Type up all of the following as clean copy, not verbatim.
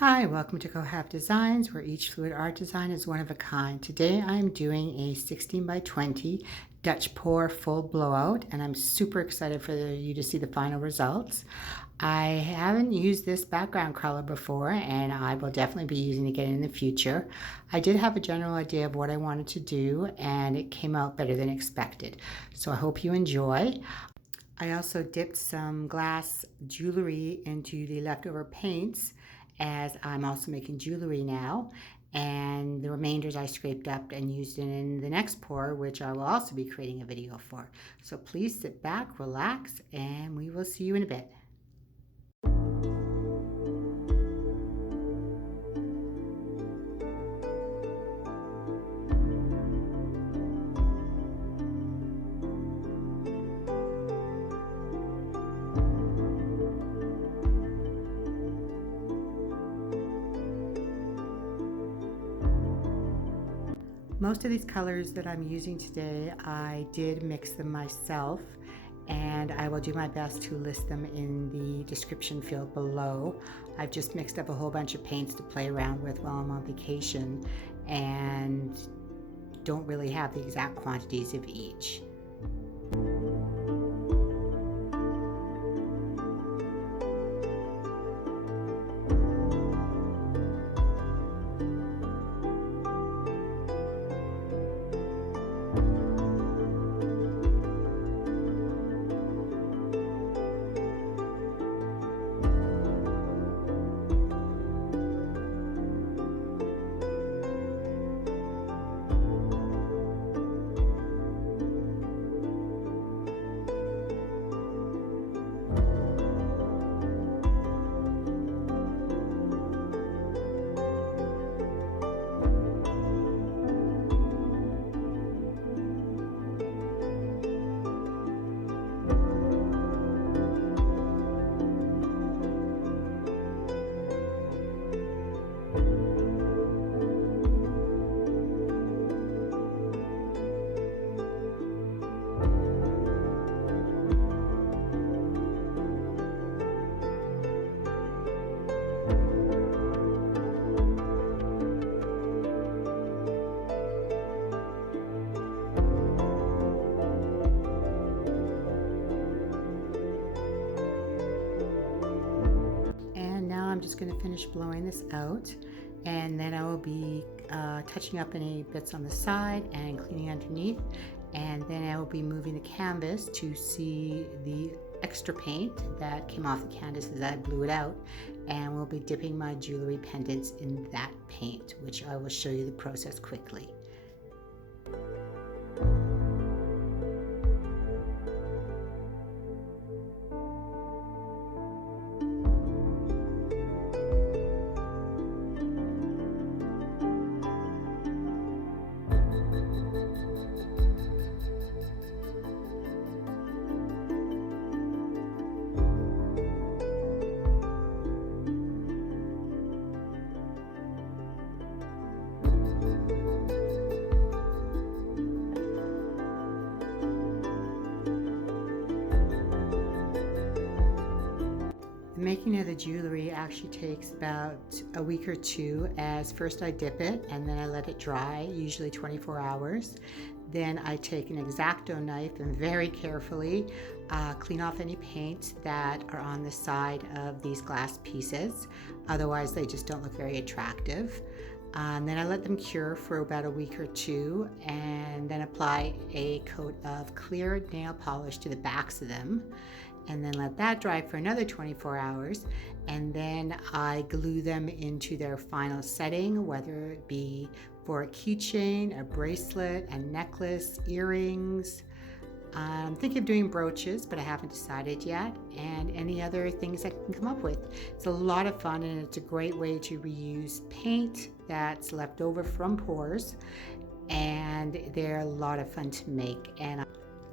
Hi, welcome to Go Have Designs, where each fluid art design is one of a kind. Today I'm doing a 16 by 20 Dutch pour full blowout, and I'm super excited for you to see the final results. I haven't used this background color before, and I will definitely be using it again in the future. I did have a general idea of what I wanted to do, and it came out better than expected. So I hope you enjoy. I also dipped some glass jewelry into the leftover paints, as I'm also making jewelry now, and the remainders I scraped up and used in the next pour, which I will also be creating a video for. So please sit back, relax, and we will see you in a bit. Most of these colors that I'm using today, I did mix them myself, and I will do my best to list them in the description field below. I've just mixed up a whole bunch of paints to play around with while I'm on vacation and don't really have the exact quantities of each. I'm just going to finish blowing this out, and then I will be touching up any bits on the side and cleaning underneath, and then I will be moving the canvas to see the extra paint that came off the canvas as I blew it out, and we'll be dipping my jewelry pendants in that paint, which I will show you the process quickly. The making of the jewelry actually takes about a week or two, as first I dip it and then I let it dry, usually 24 hours. Then I take an X-Acto knife and very carefully clean off any paint that are on the side of these glass pieces. Otherwise they just don't look very attractive. Then I let them cure for about a week or two, and then apply a coat of clear nail polish to the backs of them, and then let that dry for another 24 hours, and then I glue them into their final setting, whether it be for a keychain, a bracelet, a necklace, earrings. I'm thinking of doing brooches, but I haven't decided yet, and any other things I can come up with. It's a lot of fun, and it's a great way to reuse paint that's left over from pours, and they're a lot of fun to make. And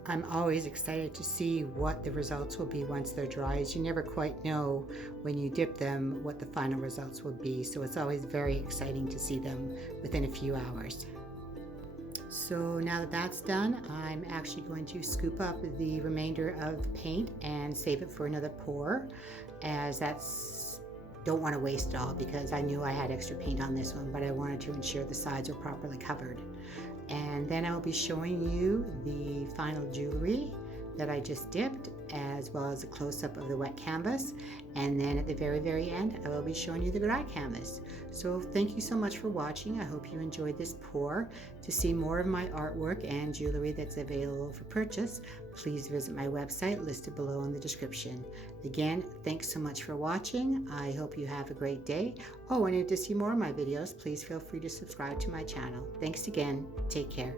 I'm always excited to see what the results will be once they're dry, as you never quite know when you dip them what the final results will be. So it's always very exciting to see them within a few hours. So now that that's done, I'm actually going to scoop up the remainder of paint and save it for another pour, as that's don't want to waste it all because I knew I had extra paint on this one, but I wanted to ensure the sides were properly covered. And then I'll be showing you the final jewelry that I just dipped, as well as a close-up of the wet canvas. And then at the very end, I will be showing you the dry canvas. So thank you so much for watching. I hope you enjoyed this pour. To see more of my artwork and jewelry that's available for purchase, please visit my website listed below in the description. Again, thanks so much for watching. I hope you have a great day. Oh, and if to see more of my videos, please feel free to subscribe to my channel. Thanks again. Take care.